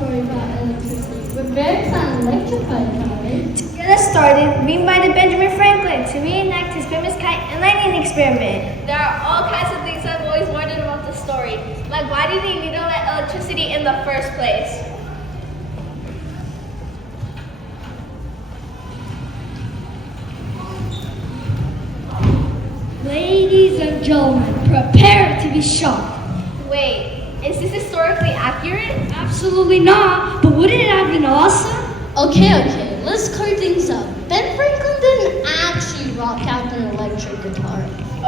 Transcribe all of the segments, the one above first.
story about electricity. We're very excited electrified about it. To get us started, we invited Benjamin Franklin to reenact his famous kite and lightning experiment. There are all kinds of things I've always wondered about this story. Like, why did he need to let electricity in the first place? Ladies and gentlemen, prepare to be shocked. Wait, is this historically accurate? Absolutely not, but wouldn't it have been awesome? Okay, let's clear things up. Ben Franklin didn't actually rock out an electric guitar.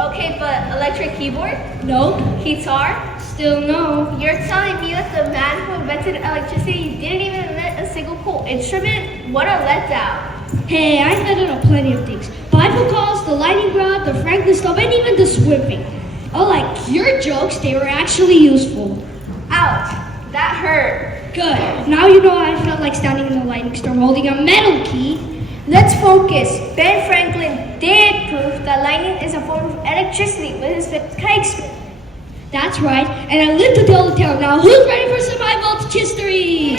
Okay, but electric keyboard? No, Guitar? still no. You're telling me that the man who invented electricity didn't even invent a single cool instrument? What a letdown. Hey, I invented a plenty of things. Bible calls, the lightning rod, the Franklin stove, and even the swimming. Unlike your jokes, they were actually useful. Ouch, that hurt. Good. Now you know how I felt like standing in the lightning storm holding a metal key. Let's focus. Ben Franklin did prove that lightning is a form of electricity with his famous kite experiment. That's right, and I live to tell the tale. Now, who's ready for some high voltage history?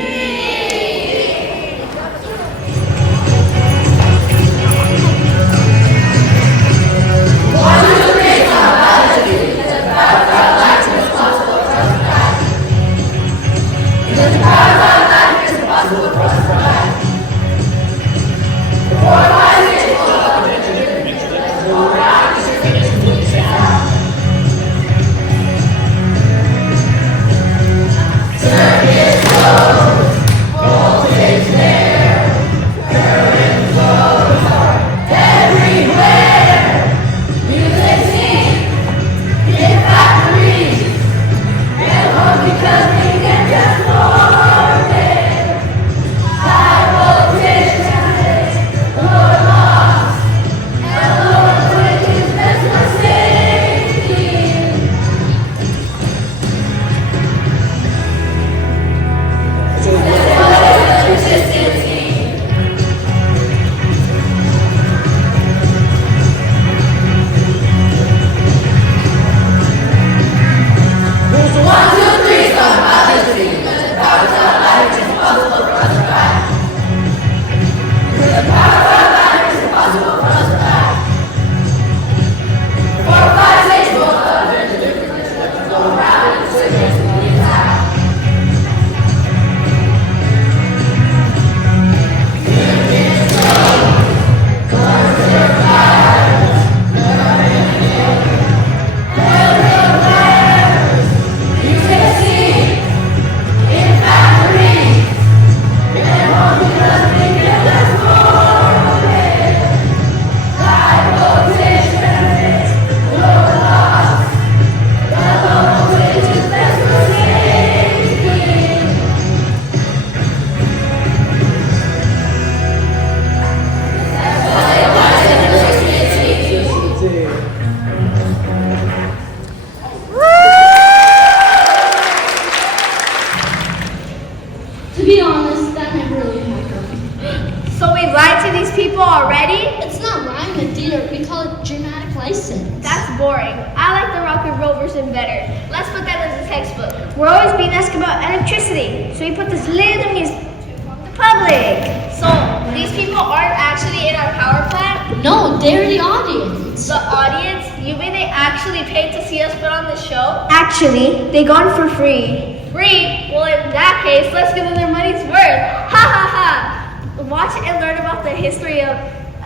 To be honest, that never really happened. So we lied to these people already? It's not rhyme and theater, we call it dramatic license. That's boring. I like the rock and roll version better. Let's put that as a textbook. We're always being asked about electricity, so we put this little music to the public. So these people aren't actually in our power plant? No, they're the audience. The audience? You mean they actually paid to see us put on the show? Actually, they gone for free. Free? Well, in that case, let's give them their money's worth. Ha ha ha! Watch and learn about the history of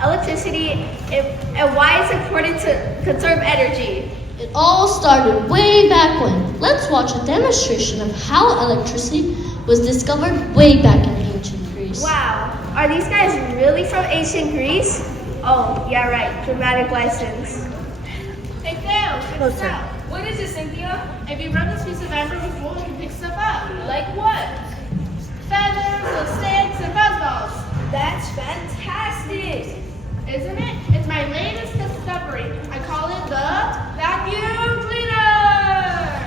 electricity and why it's important to conserve energy. It all started way back when. Let's watch a demonstration of how electricity was discovered way back in ancient Greece. Wow, are these guys really from ancient Greece? Oh, yeah, right. Dramatic license. Hey, Theo, check this out. What is it, Cynthia? If you run this piece of amber before, you can pick stuff up. Like what? Feathers, and sticks, and fuzzballs. That's fantastic, isn't it? It's my latest discovery. I call it the vacuum cleaner.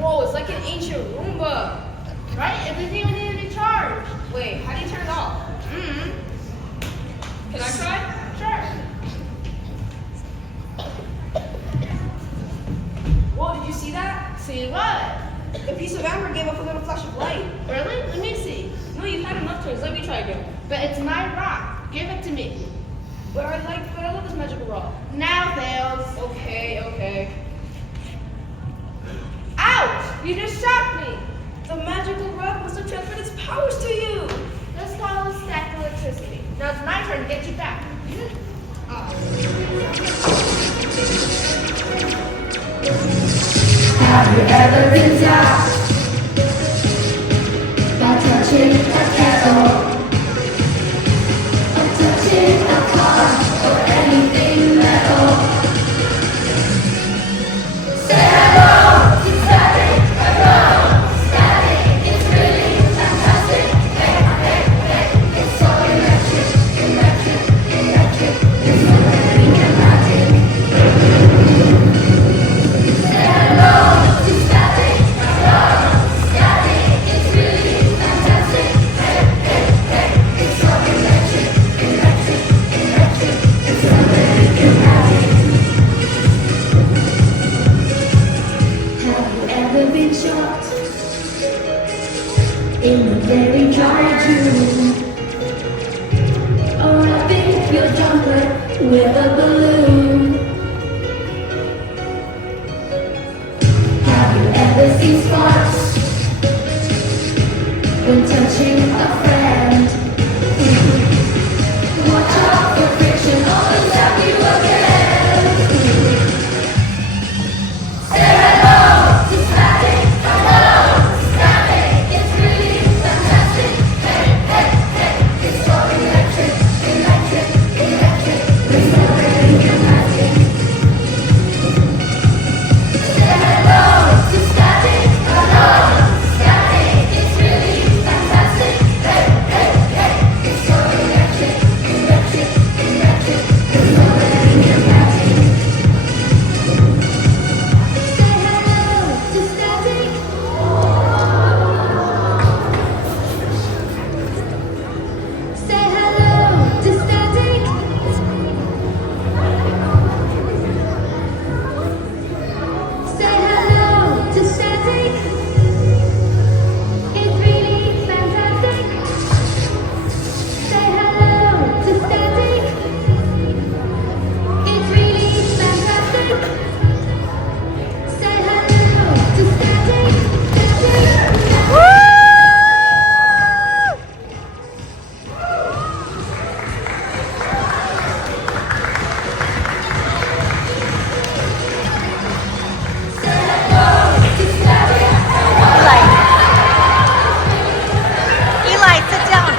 Whoa, it's like an ancient Roomba, right? It doesn't even need to be charged. Wait, how do you turn it off? Can I try? Sure. Whoa, did you see that? See what? The piece of amber gave off a little flash of light. Really? Let me see. No, you've had enough turns. Let me try again. But it's my rock. Give it to me. But I love this magical rock. Now, Thales. Okay. Ouch! You just shocked me. The magical rock must have transferred its powers to you. Let's call this static electricity. Now it's my turn to get you back. Have you ever been down by touching a kettle, or touching a car, or anything metal? Say hello to static, hello, static, it's really fantastic. Hey, hey, hey, it's so electric, it's so very dramatic. Say hello to static, hello, static, it's really fantastic. Hey, hey, hey, it's so electric, it's so very dramatic. Have you ever been shocked in a very dry June? Or wrapping your jumper with a balloon? Have you ever seen sparks when touching a friend? Watch out for friction, always have you again. Say hello to static, hello, static, it's really fantastic. Hey, hey, hey, it's so electric, it's so very dramatic. Say hello to static, hello, static, it's really fantastic. Hey, hey, hey, it's so electric, it's so very dramatic. Say hello to static. Say hello to static. Say hello to static. It's really fantastic. Say hello to static. It's really fantastic. Say hello to static. Eli, sit down.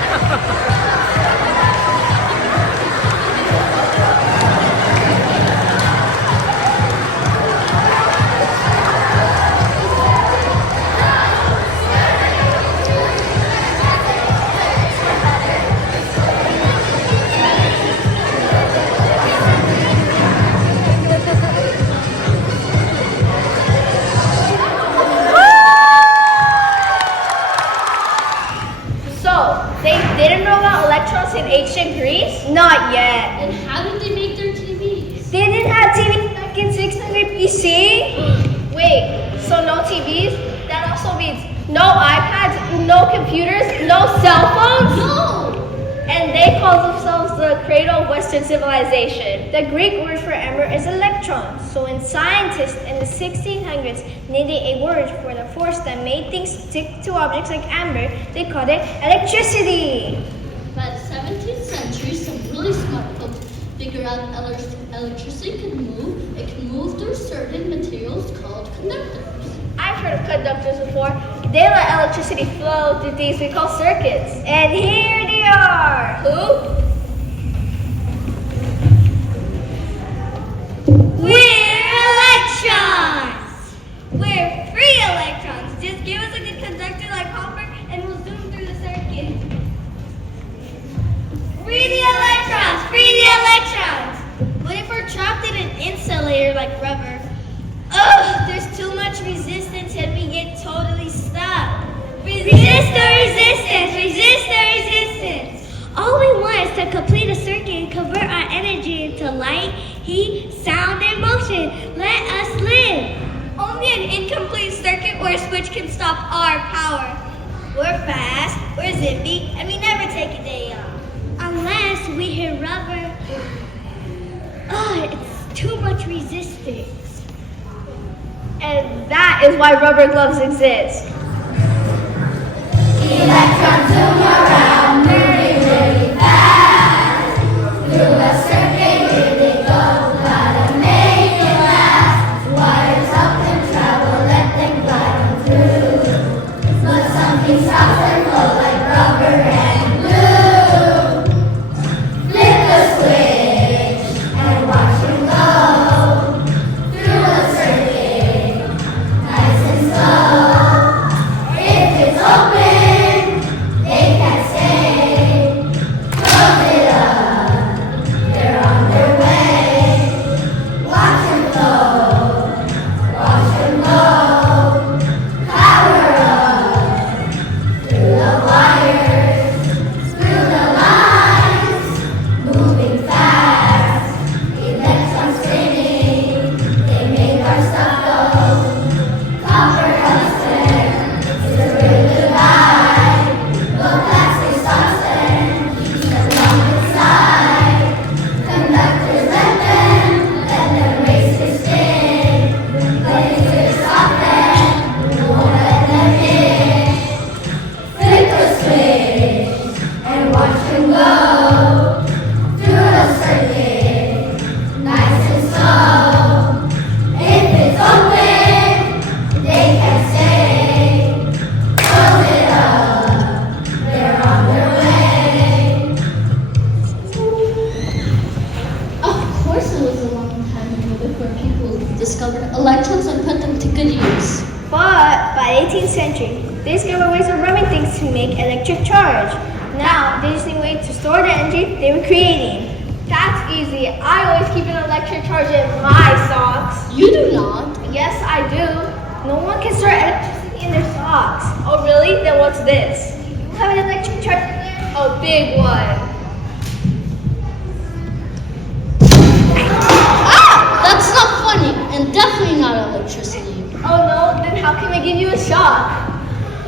So, they didn't know about electrons in ancient Greece? Not yet. And how did they make their TVs? They didn't have TVs back in 600 BC? Wait, so no TVs? That also means no iPads, no computers, no cell phones? No! And they call themselves the cradle of Western civilization. The Greek word for amber is electron. So when scientists in the 1600s needed a word for the force that made things stick to objects like amber, they called it electricity. By the 17th century, some really smart folks figured out electricity could move. It can move through certain materials called conductors. I've heard of conductors before. They let electricity flow through things we call circuits. And here they are. Who? We're electrons! We're free electrons. Just give us a good conductor like copper and we'll zoom through the circuit. Free the electrons! Free the electrons! What if we're trapped in an insulator like rubber? Ugh, there's too much resistance and we get totally stuck. Resist the resistance! Resist the resistance! All we want is to complete a circuit and convert our energy into light, heat, sound, and motion. Let us live! Only an incomplete circuit or a switch which can stop our power. We're fast, we're zippy, and we never take a day off. Unless we hit rubber. It's too much resistance. And that is why rubber gloves exist. Electrons zoom around, moving really fast. Through a circuit, here they go. Gotta make it last. Wires help them travel, let them glide on through. But something stops their flow like rubber and glue. Flip the switch and watch them go. Through a circuit, nice and slow. If it's open, they can't stay. Close it up, they're on their way. Watch them flow, watch them go. Power up, through the wires, through the lines. Moving fast, electrons spinning, they make our stuff go. Copper tungsten, it's a real good eye. No plastic stops them, keeps them on the side. Conductors let them race to spin. But if we stop them, we won't let them in. Flip the switch and watch them go. Through the circuit, nice and slow. If it's open, they can't stay. Close it up, they're on their way. Of course it was a long time ago before people discovered electrons and put them to good use. But by the 18th century, they discovered ways of rubbing things to make electric charge. Now, they just need a way to store the energy they were creating. That's easy. I always keep an electric charge in my socks. You do not. Yes, I do. No one can store electricity in their socks. Oh, really? Then what's this? You have an electric charge in there? A big one. That's not funny, and definitely not electricity. Oh no, then how can I give you a shock?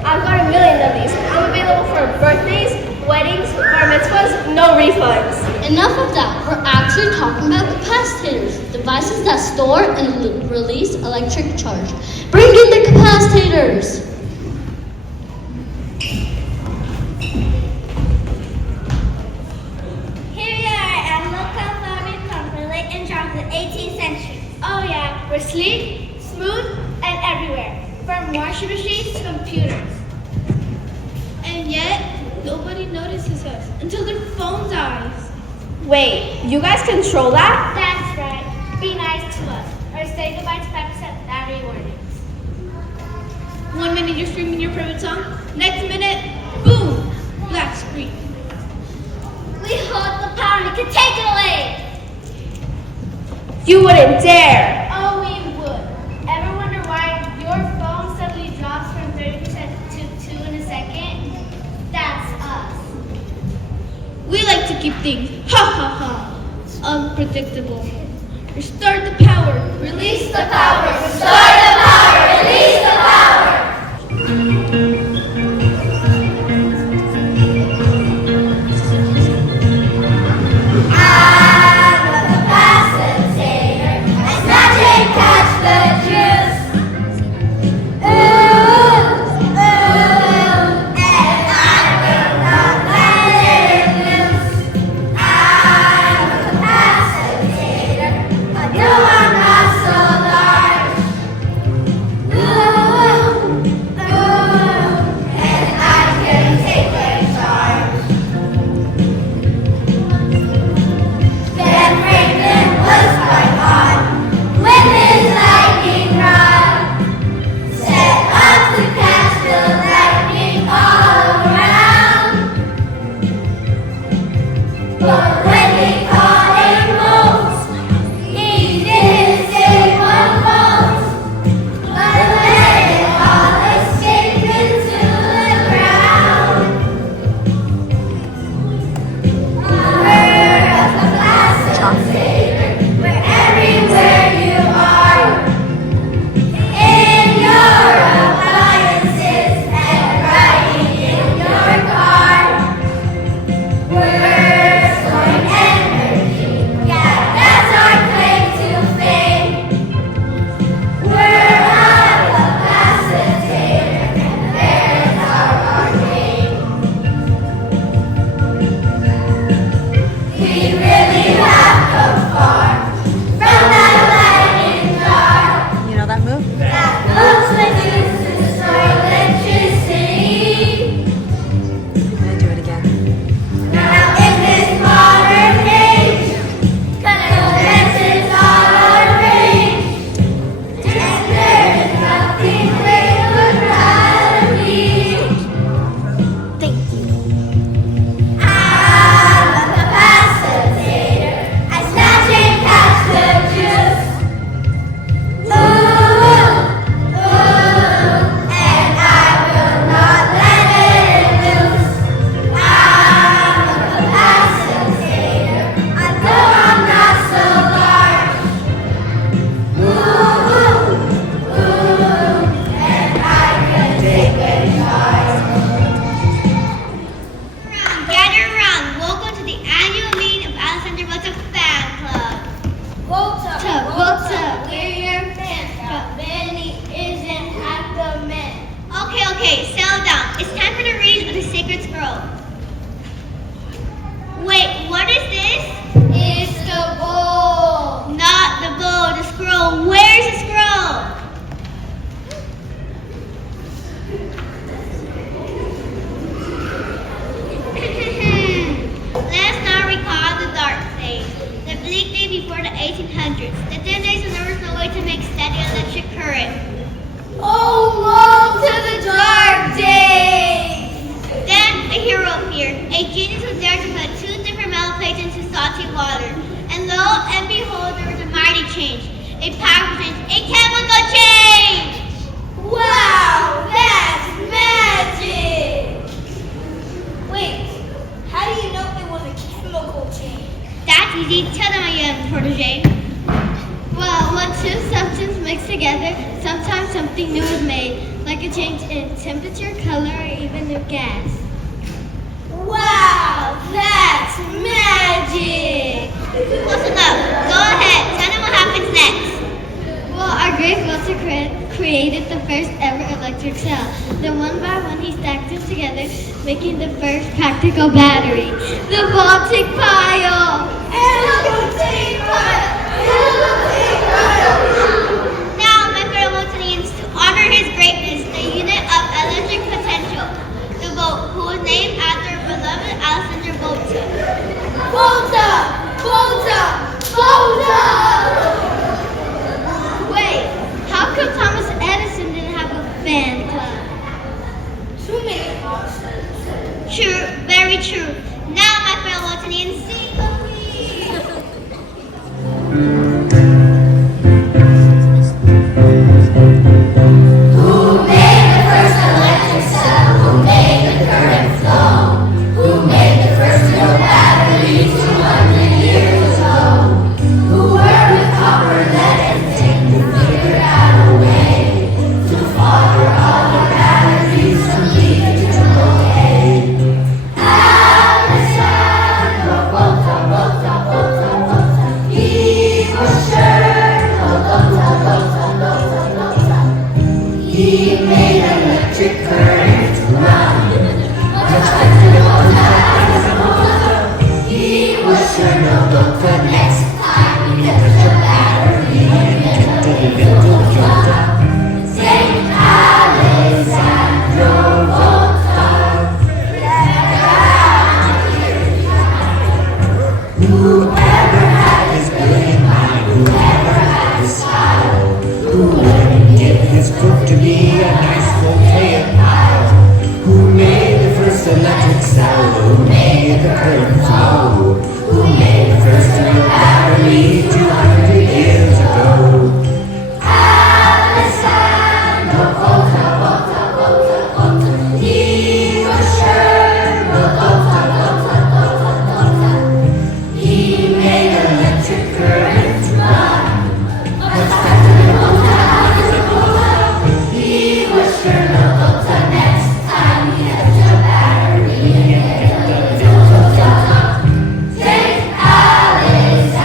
I've got a million of these. I'm available for birthdays, weddings, bar mitzvahs, no refunds. Enough of that. We're actually talking about capacitors, devices that store and release electric charge. Bring in the capacitors. Here we are at local farming from late and from the 18th century. Oh yeah, we're sleek, smooth, and everywhere. From washing machines to computers. And yet, nobody notices us until their phone's eyes. Wait, you guys control that? That's right. Be nice to us, or say goodbye to 5% battery warnings. 1 minute you're streaming your private song, next minute, boom, black screen. We hold the power and can take it away. You wouldn't dare. Oh, we would. Ever wonder why your phone suddenly drops from 30% to 2 in a second? That's us. We like to keep things, unpredictable. Restart the power, release the power. Start the power, release the power. I'm a capacitator. I snatch Okay, settle down. It's time for the reading of the sacred scroll. Wait, what is this? It's the bowl. Not the bowl, the scroll. Where's the scroll? Let's now recall the dark days, the bleak day before the 1800s, the dim days when there was no way to make steady electric current. Oh, woe to the dark days. Then a hero appeared. A genius was there to put two different metal plates into salty water. And lo and behold, there was a mighty change, a powerful change, a chemical change! Wow, that's magic. Wait, how do you know it was a chemical change? That's easy. Tell them, my young protege. Well, when two substances mix together, sometimes something new is made, like a change in temperature, color, or even new gas. Wow, that's magic. Listen up. Go ahead. Tell them what happens next. Well, our great Volta created the first ever electric cell. Then one by one he stacked them together, making the first practical battery, the voltaic pile. Now, my fellow Voltaians, to honor his greatness, the unit of electric potential, the volt, who was named after beloved Alexander Volta. Volta! Volta! Volta! Wait, how come Thomas Edison didn't have a fan club? Too many boss. True, very true. Now, my fellow Voltaians, sing with me. Who made the first electric cell? Who made the current flow? Who made the first real battery 200 years ago? Who worked with copper, lead, and zinc to figure out a way to father all the batteries from lead to okay? Alexander Volta, Volta, Volta, Volta. He was sure, Volta, Volta, Volta, Volta. He made electric current run. Much faster than Volta. He was sure no Volta next time he touched the battery. Saint Alexander Volta. Whoever had his brilliant mind, whoever had his style, who wouldn't give his cook to be a nice voltaic pile? Who made the first electric cell? Who made the current flow? Who made the first real battery 200 years ago? Alexander Volta, Volta, Volta, Volta. He was sure Volta, Volta, Volta, Volta. He made electric current run. Much faster than Volta, Volta. He was sure no Volta next time he touched a battery and get the Volta. Saint Alexander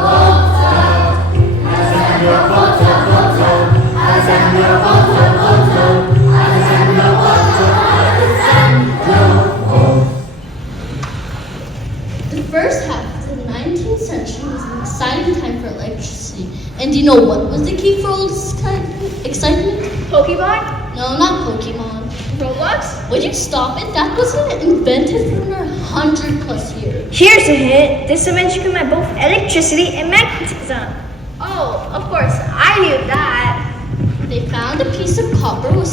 Volta. Alexander Volta, Volta. Alexander Volta, Volta. Alexander Volta, Alexander Volta. The first half of the 19th century was an exciting time for electricity. And do you know what was the key for all this excitement? Pokemon? No, not Pokemon. Roblox? Would you stop it? That wasn't invented for 100+ years. Here's a hint. This invention combined both electricity and magnetism. Oh, of course, I knew that. They found a piece of copper was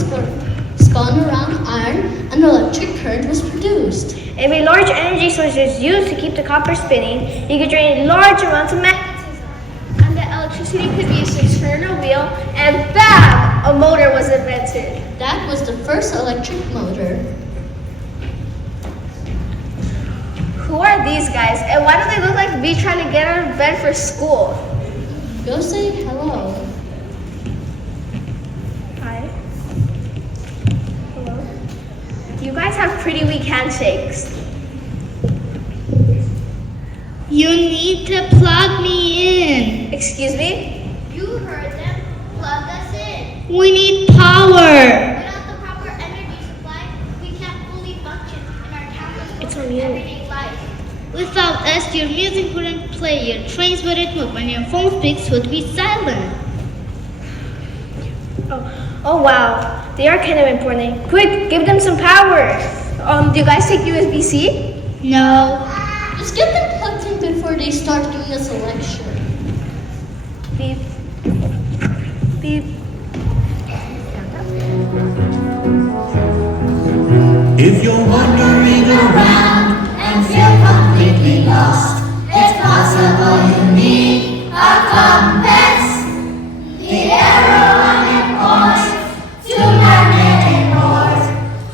spun around iron and electric current was produced. If a large energy source is used to keep the copper spinning, you can drain large amounts of magnetism. And the electricity could be used to turn a wheel, and bam! A motor was invented. That was the first electric motor. Who are these guys, and why do they look like me trying to get out of bed for school? Go say hello. Hi. Hello. You guys have pretty weak handshakes. You need to plug me in. Excuse me? You heard them. Plug us in. We need power. Without the your music wouldn't play, your trains wouldn't move, and your phone speaks would be silent. Oh wow, they are kind of important. Quick, give them some power. Do you guys take USB-C? No. Just get them plugged in before they start giving us a lecture. Beep. Beep. If you're wandering around and feel completely lost, it's possible you need a compass. The arrow on it points to magnetic north,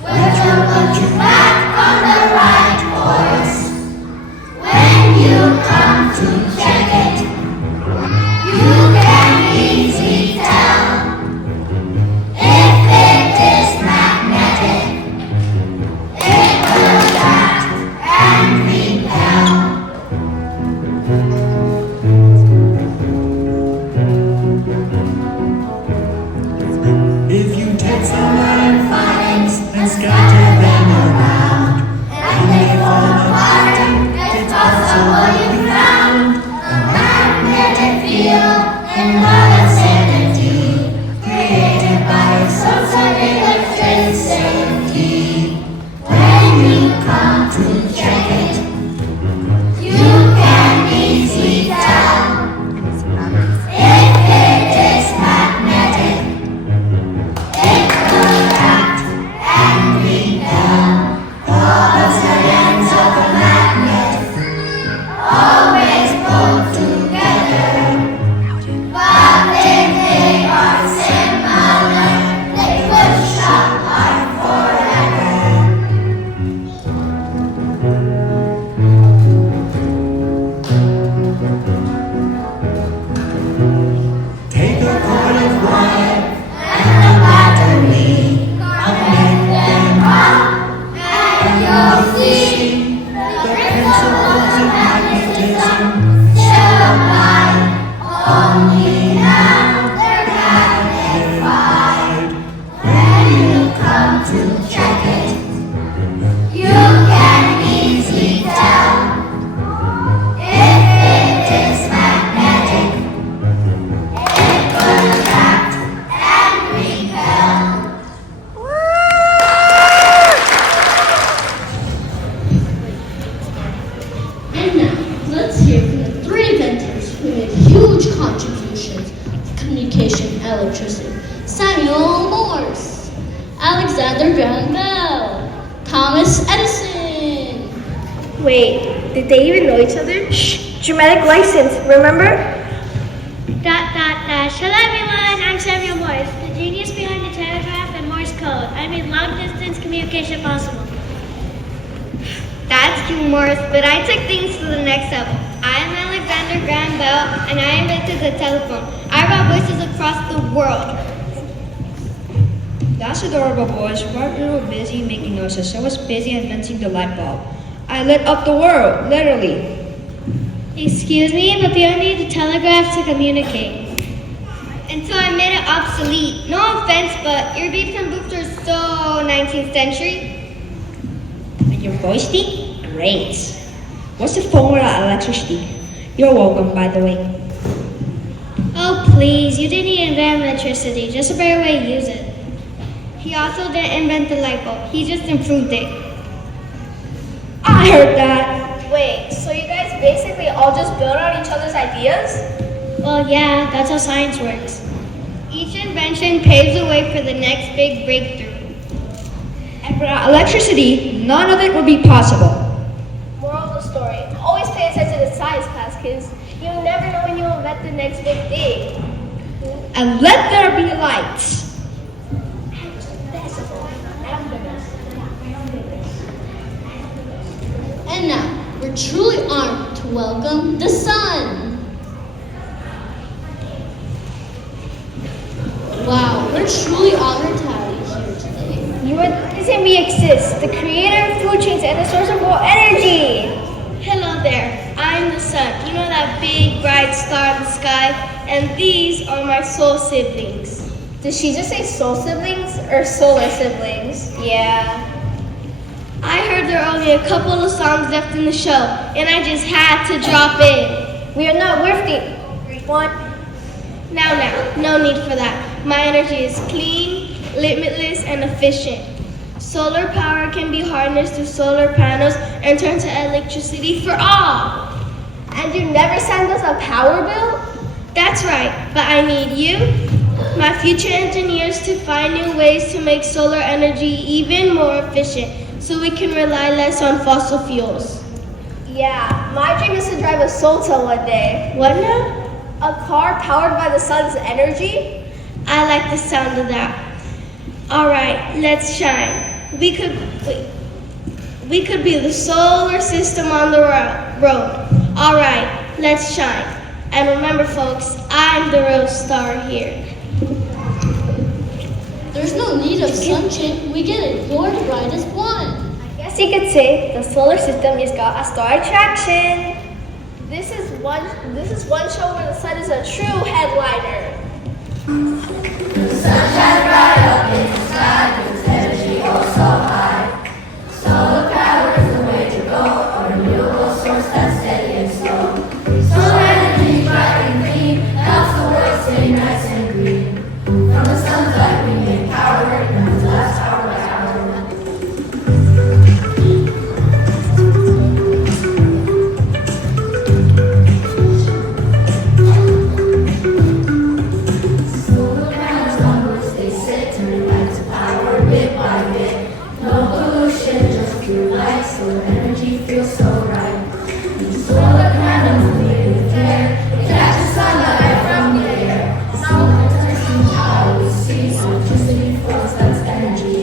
which will put you back on the right course. When you come to check it, you can easily tell if it is magnetic. It will attract and repel. if you take some iron filings and scatter them around, And they fall apart, it's possible you found a magnetic field in the vicinity, created by a source of electricity. When you come to check it, you can easily tell if it is magnetic. It will attract and repel. The ends of a magnet always pull together, but if they are similar, they push apart forever. take a cord of wire, And the battery, connect them up, and you'll see the principles of magnetism still apply. Only now they're magnified. When you come to check it, you can easily tell if it is magnetic. It will attract and repel. And now, let's hear from the three inventors who made huge contributions to communication and electricity. Samuel Morse, Alexander Graham Bell, Thomas Edison. Wait, did they even know each other? Shh, dramatic license, remember? Hello everyone, I'm Samuel Morse, the genius behind the telegraph and Morse code. I made long distance communication possible. That's you, Morse, but I took things to the next level. I'm Alexander Graham Bell, and I invented the telephone. I brought voices across the world. That's adorable, boys. While we were busy making noises, I was busy inventing the light bulb. I lit up the world, literally. Excuse me, but people need a telegraph to communicate. And so I made it obsolete. No offense, but your beeps and boops are so 19th century. And your voice thing? Great. What's the phone without electricity? You're welcome, by the way. Oh, please, you didn't invent electricity, just a better way to use it. He also didn't invent the light bulb, he just improved it. I heard that. Wait, so you guys basically all just build on each other's ideas? Well, yeah, that's how science works. Each invention paves the way for the next big breakthrough. And without electricity, none of it would be possible. Moral of the story, always pay attention to science class, kids. You'll never know when you'll invent the next big thing. And let there be light. And now, we're truly honored to welcome the sun. Wow, we're truly honored to have you here today. You are the reason we exist, the creator of food chains and the source of all energy. Hello there, I'm the sun. You know that big bright star in the sky? And these are my soul siblings. Did she just say soul siblings or solar siblings? Yeah. I heard there are only a couple of songs left in the show, and I just had to drop in. We are not worth it. One. Now, no need for that. My energy is clean, limitless, and efficient. Solar power can be harnessed through solar panels and turned to electricity for all. And you never send us a power bill? That's right, but I need you, my future engineers, to find new ways to make solar energy even more efficient so we can rely less on fossil fuels. Yeah, my dream is to drive a Solta one day. What now? A car powered by the sun's energy? I like the sound of that. All right, let's shine. We could be the solar system on the road. All right, let's shine. And remember, folks, I'm the real star here. There's no need of sunshine. We get it. You're the brightest one. I guess you could say the solar system has got a star attraction. This is one show where the sun is a true headliner. The sun shines bright up in the sky, its energy goes so high. Solar power is the way to go, a renewable source that's steady and slow. Solar energy, bright and clean, helps the world stay nice and green. From the sun's light we make power, and it lasts hour by hour. Solar panels on which they sit, turn light to power bit by bit. No pollution, just pure light. Solar energy feels so right. Solar panels made with care. They catch the sunlight from the air. Solar turns power we see. Electricity flows, that's energy.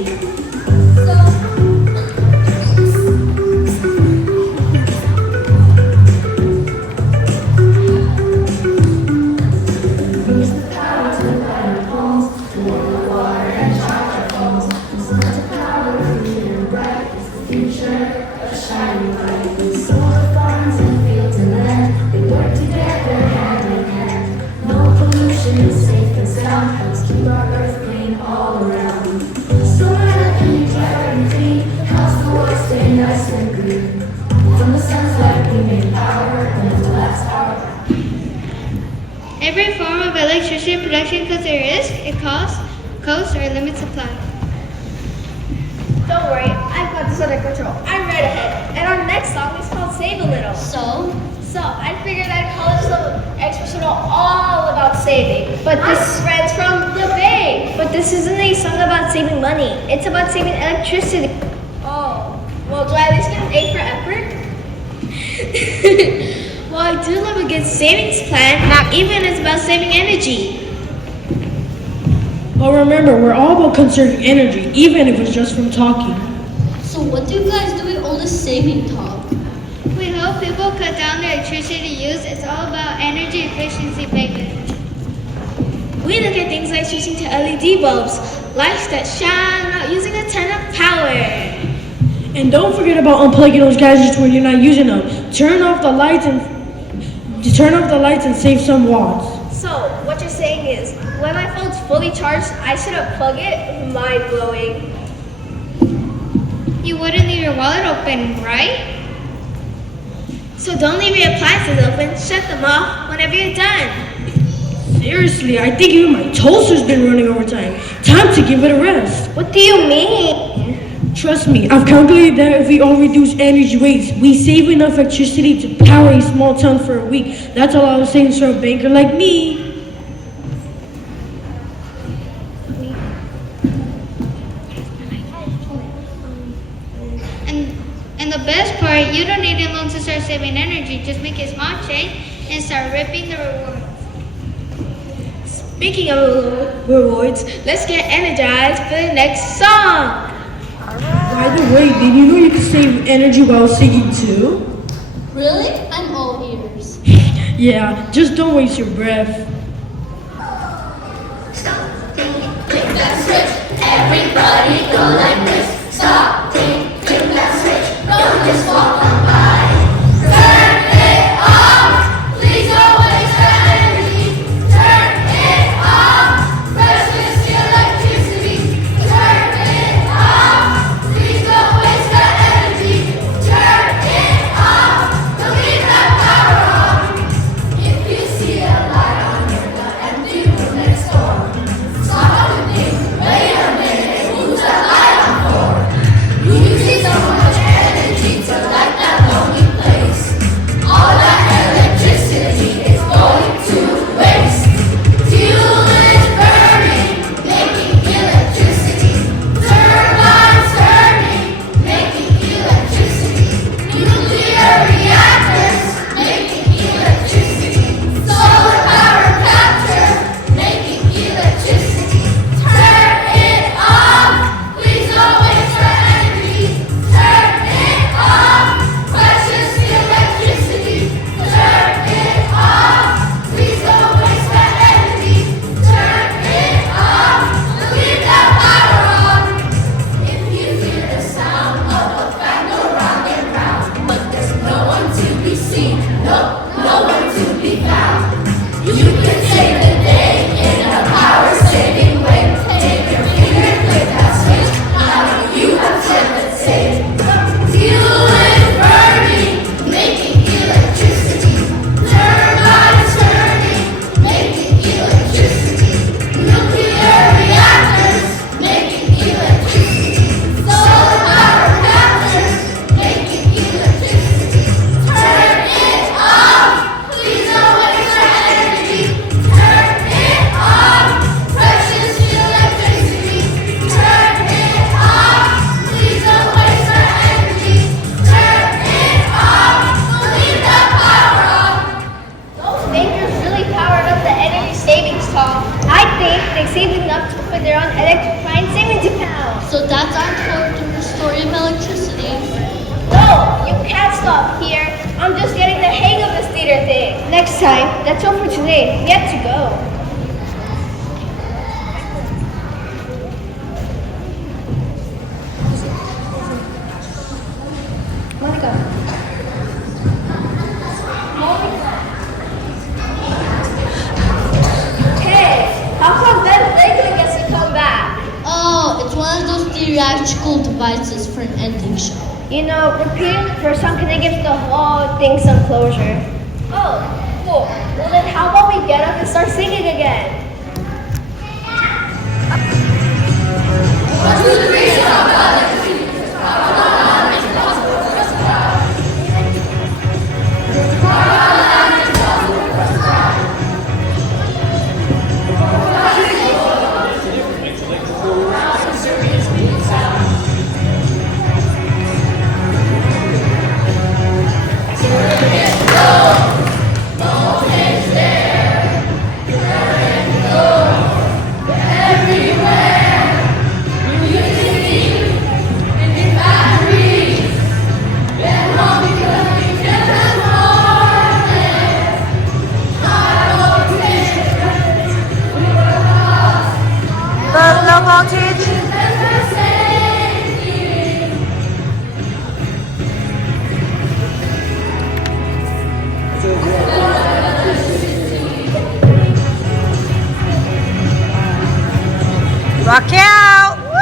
Use the power to light our homes, to warm the water and charge our phones. The sun's power, clean and bright, is the future, a shining light. Solar farms and fields and land, they work together hand in hand. No pollution is safe and sound, helps keep our earth clean all around. Solar energy, bright and clean, helps the world stay nice and green. From the sun's light we make power, and it lasts our Every form of electricity production comes at risk, it costs, or limits supply. Don't worry, I've got this under control. I'm right ahead. And our next song is called Save a Little. So I figured I'd call it some experts who know all about saving. But this friends from the Bay. But this isn't a song about saving money. It's about saving electricity. Oh, well, do I at least get an A for effort? Well, I do love a good savings plan, not even it's about saving energy. But remember, we're all about conserving energy, even if it's just from talking. So what do you guys do with all this saving talk? We hope people cut down their electricity use. It's all about energy efficiency, baby. We look at things like switching to LED bulbs, lights that shine without using a ton of power. And don't forget about unplugging those gadgets when you're not using them. Turn off the lights and save some watts. So, what you're saying is, when my phone's fully charged, I should unplug it? Mind-blowing. You wouldn't leave your wallet open, right? So don't leave your appliances open. Shut them off whenever you're done. Seriously, I think even my toaster's been running overtime. Time to give it a rest. What do you mean? Trust me, I've calculated that if we all reduce energy waste, we save enough electricity to power a small town for a week. That's a lot of savings for a banker like me. And the best part, you don't need a loan to start saving energy. Just make a small change and start reaping the rewards. Speaking of rewards, let's get energized for the next song. By the way, did you know you can save energy while singing too? Really? I'm all ears. Yeah, just don't waste your breath. Stop, think, click that switch. Everybody go like this. Stop, think, click that switch. Don't just walk on by. Turn it off. Please don't waste your energy. Turn it off. Restless electricity. Turn it off. Please don't waste your energy. saving up to put their own electrifying savings account. So that's our tour through the story of electricity. No, you can't stop here. I'm just getting the hang of this theater thing. Next time, that's all for today. We have to go. Hey, how come Ben Franklin gets to come back? Oh, it's one of those theatrical devices for an ending show. You know, repeating the first song kind of gives the whole thing some closure. Oh, cool. Well then how about we get up and start singing again? The low voltage. Rock out! Woo!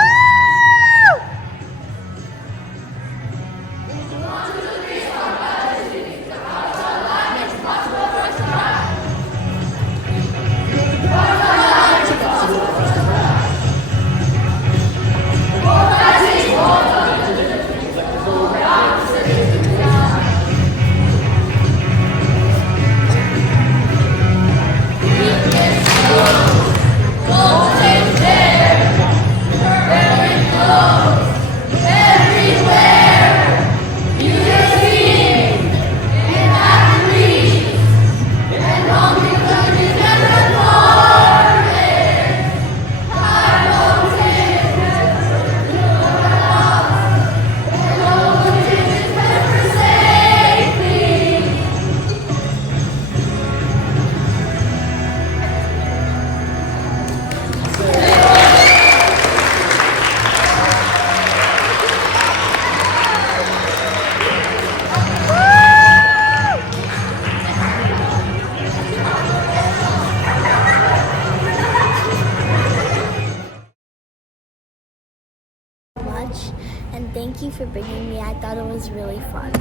Much, and thank you for bringing me. I thought it was really fun.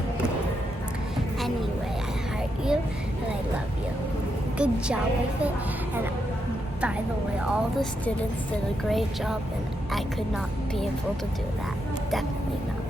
Anyway, I heart you and I love you. Good job with it. And by the way, all the students did a great job, and I could not be able to do that. Definitely not.